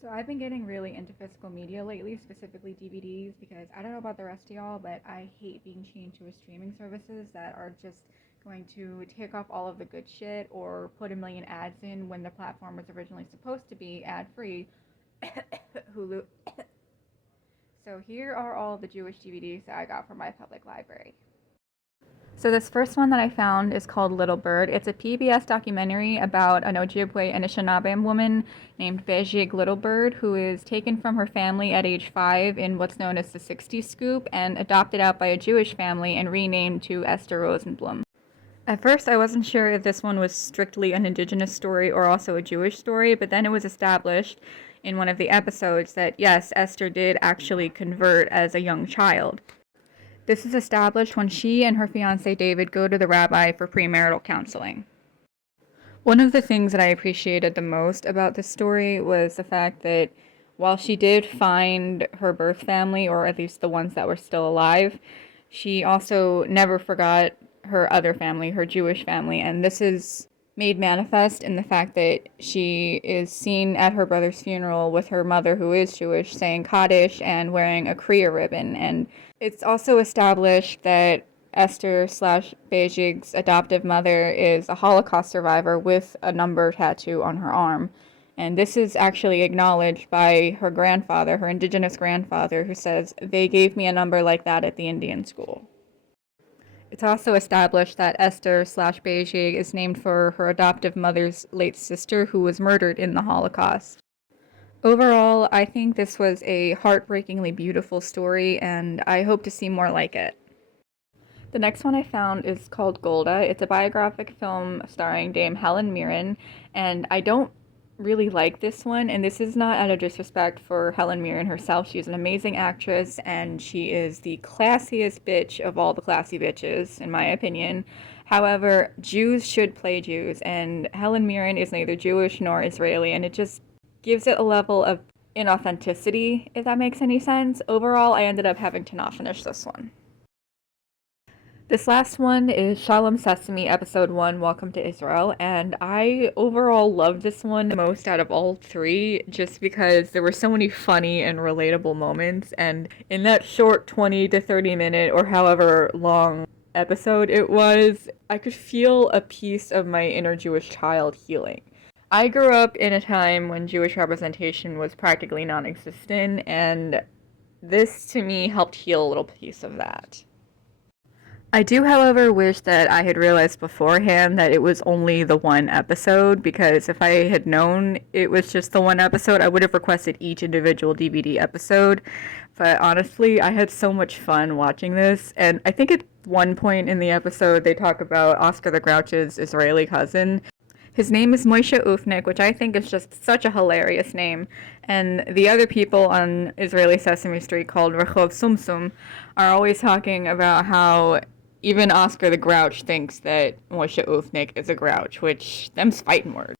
So I've been getting really into physical media lately, specifically DVDs, because I don't know about the rest of y'all, but I hate being chained to a streaming services that are just going to take off all of the good shit or put a million ads in when the platform was originally supposed to be ad free. Hulu. So here are all the Jewish DVDs that I got from my public library. So this first one that I found is called Little Bird. It's a PBS documentary about an Ojibwe Anishinaabe woman named Bejig Little Bird who is taken from her family at age 5 in what's known as the 60s scoop and adopted out by a Jewish family and renamed to Esther Rosenblum. At first, I wasn't sure if this one was strictly an indigenous story or also a Jewish story, but then it was established in one of the episodes that yes, Esther did actually convert as a young child. This is established when she and her fiance David go to the rabbi for premarital counseling. One of the things that I appreciated the most about this story was the fact that while she did find her birth family, or at least the ones that were still alive, she also never forgot her other family, her Jewish family, and this is made manifest in the fact that she is seen at her brother's funeral with her mother, who is Jewish, saying Kaddish and wearing a Kriya ribbon. And it's also established that Esther slash Bejig's adoptive mother is a Holocaust survivor with a number tattoo on her arm. And this is actually acknowledged by her grandfather, her indigenous grandfather, who says, "They gave me a number like that at the Indian school." It's also established that Esther slash Bejig is named for her adoptive mother's late sister who was murdered in the Holocaust. Overall, I think this was a heartbreakingly beautiful story, and I hope to see more like it. The next one I found is called Golda. It's a biographic film starring Dame Helen Mirren, and I don't really like this one, and this is not out of disrespect for Helen Mirren herself. She's an amazing actress, and she is the classiest bitch of all the classy bitches, in my opinion. However, Jews should play Jews, and Helen Mirren is neither Jewish nor Israeli, and it just gives it a level of inauthenticity, if that makes any sense. Overall, I ended up having to not finish this one. This last one is Shalom Sesame Episode 1, Welcome to Israel, and I overall loved this one the most out of all three just because there were so many funny and relatable moments, and in that short 20 to 30 minute or however long episode it was, I could feel a piece of my inner Jewish child healing. I grew up in a time when Jewish representation was practically non-existent, and this to me helped heal a little piece of that. I do, however, wish that I had realized beforehand that it was only the one episode, because if I had known it was just the one episode, I would have requested each individual DVD episode. But honestly, I had so much fun watching this, and I think at one point in the episode they talk about Oscar the Grouch's Israeli cousin. His name is Moshe Ufnik, which I think is just such a hilarious name. And the other people on Israeli Sesame Street called Rehov Sumsum are always talking about how even Oscar the Grouch thinks that Moshe Ufnik is a grouch, which them's fighting words.